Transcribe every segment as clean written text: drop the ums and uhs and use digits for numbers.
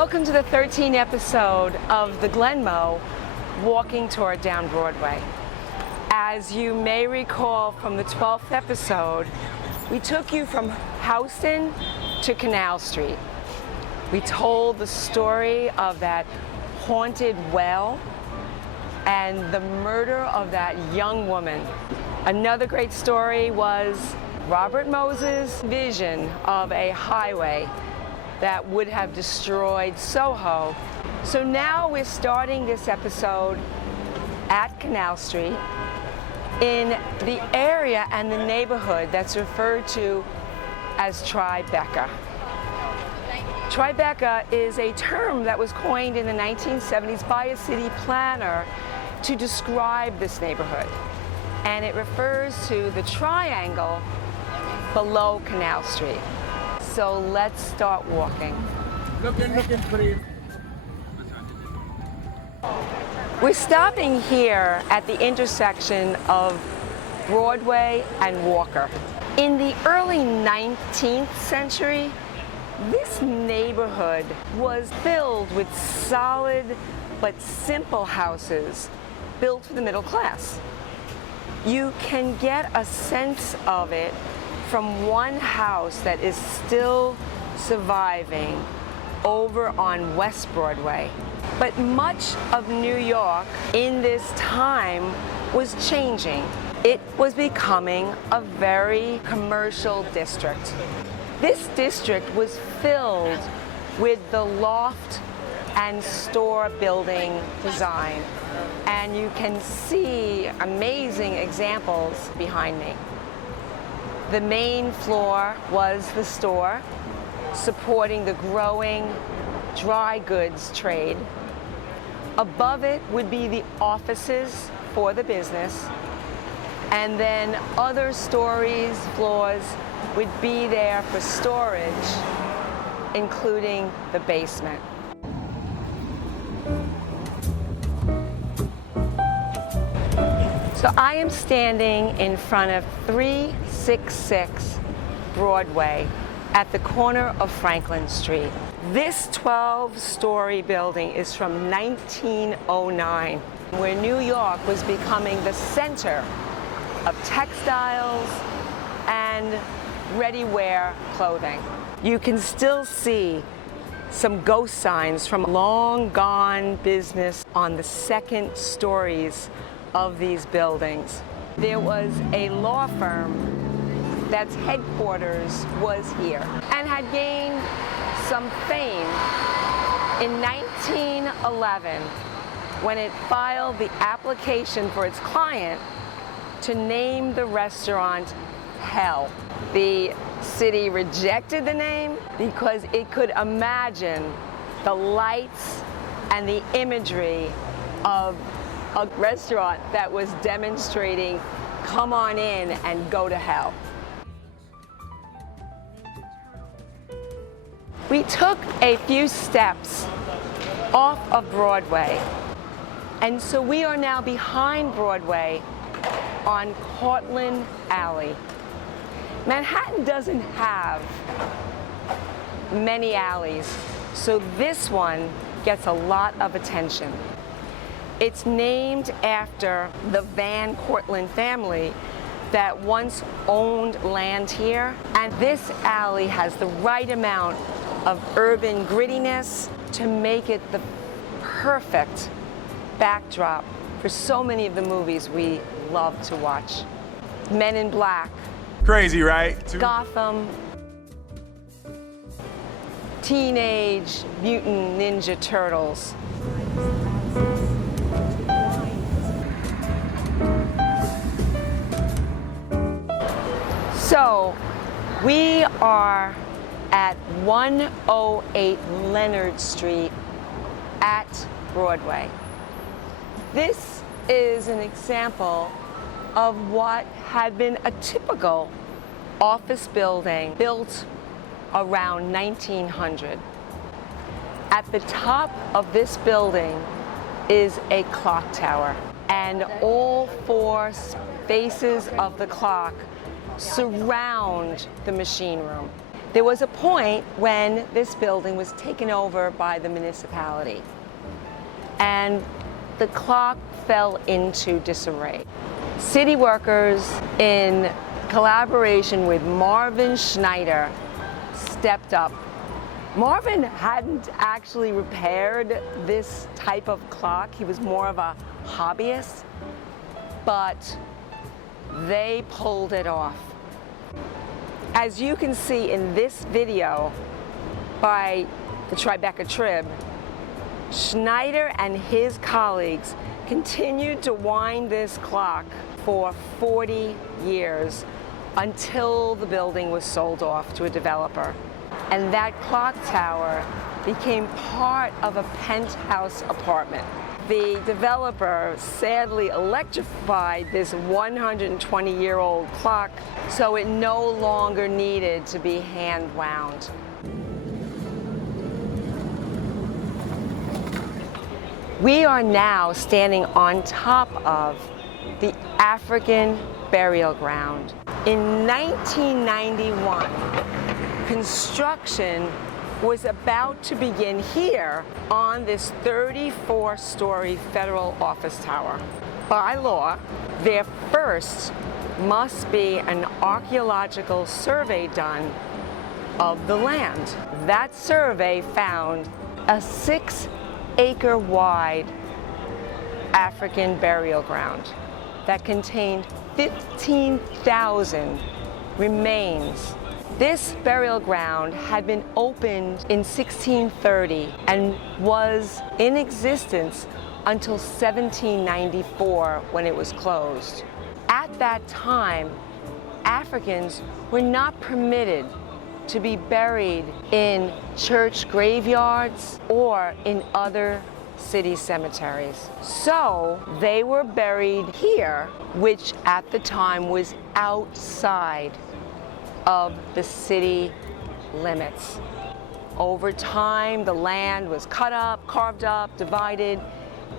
Welcome to the 13th episode of the Glenmo Walking Tour Down Broadway. As you may recall from the 12th episode, we took you from Houston to Canal Street. We told the story of that haunted well and the murder of that young woman. Another great story was Robert Moses' vision of a highway that would have destroyed Soho. So now we're starting this episode at Canal Street in the area and the neighborhood that's referred to as Tribeca. Tribeca is a term that was coined in the 1970s by a city planner to describe this neighborhood. And it refers to the triangle below Canal Street. So let's start walking. Looking, please. We're stopping here at the intersection of Broadway and Walker. In the early 19th century, this neighborhood was filled with solid but simple houses built for the middle class. You can get a sense of it from one house that is still surviving over on West Broadway. But much of New York in this time was changing. It was becoming a very commercial district. This district was filled with the loft and store building design. And you can see amazing examples behind me. The main floor was the store, supporting the growing dry goods trade. Above it would be the offices for the business, and then other floors would be there for storage, including the basement. So I am standing in front of 366 Broadway at the corner of Franklin Street. This 12-story building is from 1909, where New York was becoming the center of textiles and ready-wear clothing. You can still see some ghost signs from long-gone business on the second stories of these buildings. There was a law firm that's headquarters was here and had gained some fame in 1911 when it filed the application for its client to name the restaurant Hell. The city rejected the name because it could imagine the lights and the imagery of a restaurant that was demonstrating, come on in and go to hell. We took a few steps off of Broadway, and so we are now behind Broadway on Cortlandt Alley. Manhattan doesn't have many alleys, so this one gets a lot of attention. It's named after the Van Cortlandt family that once owned land here, and this alley has the right amount of urban grittiness to make it the perfect backdrop for so many of the movies we love to watch. Men in Black. Crazy, right? Gotham. Teenage Mutant Ninja Turtles. So, we are at 108 Leonard Street at Broadway. This is an example of what had been a typical office building built around 1900. At the top of this building is a clock tower, and all four faces of the clock surround the machine room. There was a point when this building was taken over by the municipality, and the clock fell into disarray. City workers, in collaboration with Marvin Schneider, stepped up. Marvin hadn't actually repaired this type of clock. He was more of a hobbyist, but they pulled it off. As you can see in this video by the Tribeca Trib, Schneider and his colleagues continued to wind this clock for 40 years until the building was sold off to a developer. And that clock tower became part of a penthouse apartment. The developer sadly electrified this 120-year-old clock, so it no longer needed to be hand wound. We are now standing on top of the African burial ground. In 1991, construction was about to begin here on this 34-story federal office tower. By law, there first must be an archaeological survey done of the land. That survey found a 6-acre wide African burial ground that contained 15,000 remains. This burial ground had been opened in 1630 and was in existence until 1794 when it was closed. At that time, Africans were not permitted to be buried in church graveyards or in other city cemeteries. So they were buried here, which at the time was outside of the city limits. Over time, the land was cut up, carved up, divided,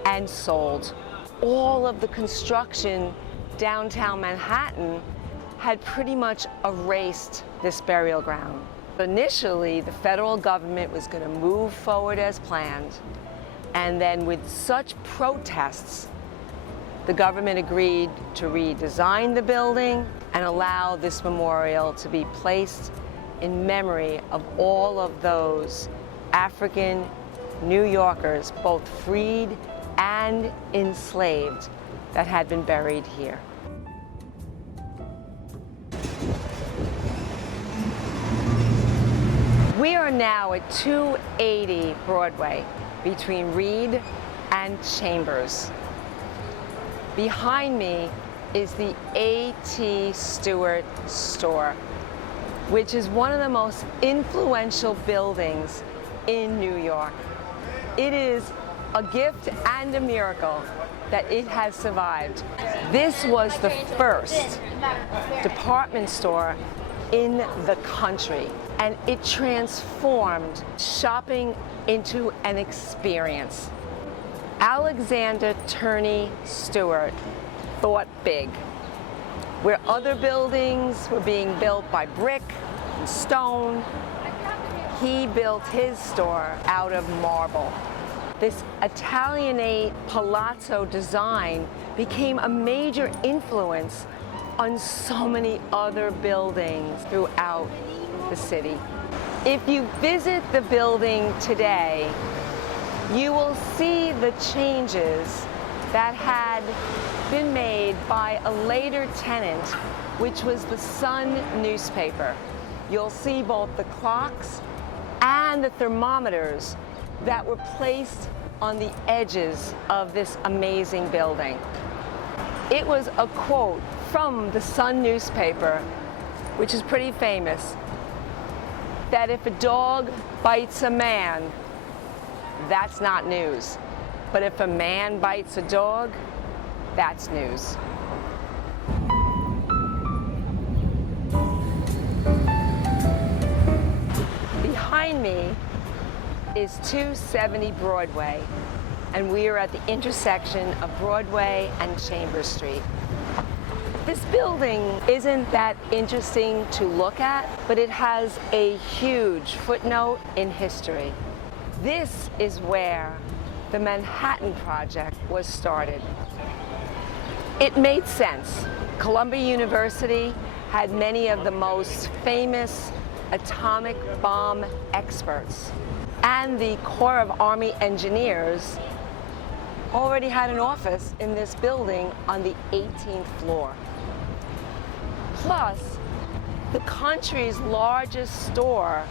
and sold. All of the construction downtown Manhattan had pretty much erased this burial ground. Initially, the federal government was going to move forward as planned, and then with such protests, the government agreed to redesign the building and allow this memorial to be placed in memory of all of those African New Yorkers, both freed and enslaved, that had been buried here. We are now at 280 Broadway between Reed and Chambers. Behind me is the A.T. Stewart Store, which is one of the most influential buildings in New York. It is a gift and a miracle that it has survived. This was the first department store in the country, and it transformed shopping into an experience. Alexander Turney Stewart thought big. Where other buildings were being built by brick and stone, he built his store out of marble. This Italianate palazzo design became a major influence on so many other buildings throughout the city. If you visit the building today, you will see the changes that had been made by a later tenant, which was the Sun newspaper. You'll see both the clocks and the thermometers that were placed on the edges of this amazing building. It was a quote from the Sun newspaper, which is pretty famous, that if a dog bites a man, that's not news. But if a man bites a dog, that's news. Behind me is 270 Broadway, and we are at the intersection of Broadway and Chambers Street. This building isn't that interesting to look at, but it has a huge footnote in history. This is where the Manhattan Project was started. It made sense. Columbia University had many of the most famous atomic bomb experts, and the Corps of Army Engineers already had an office in this building on the 18th floor. Plus, the country's largest store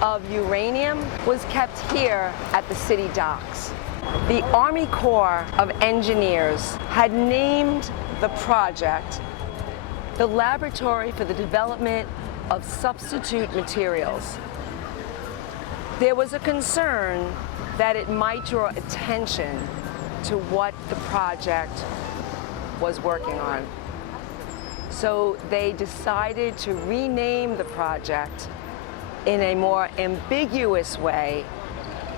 of uranium was kept here at the city docks. The Army Corps of Engineers had named the project the Laboratory for the Development of Substitute Materials. There was a concern that it might draw attention to what the project was working on. So they decided to rename the project in a more ambiguous way,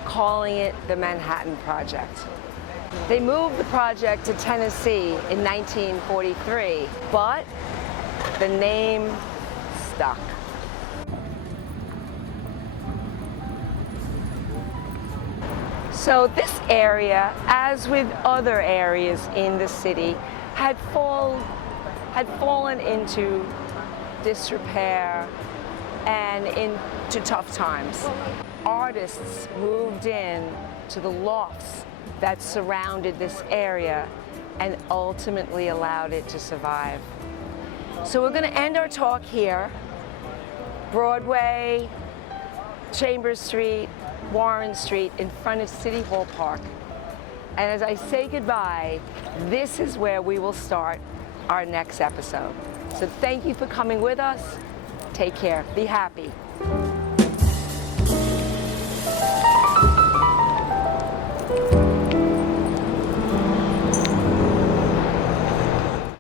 calling it the Manhattan Project. They moved the project to Tennessee in 1943, but the name stuck. So this area, as with other areas in the city, had fallen into disrepair and into tough times. Artists moved in to the lofts that surrounded this area and ultimately allowed it to survive. So we're going to end our talk here. Broadway, Chambers Street, Warren Street, in front of City Hall Park. And as I say goodbye, this is where we will start our next episode. So thank you for coming with us. Take care. Be happy.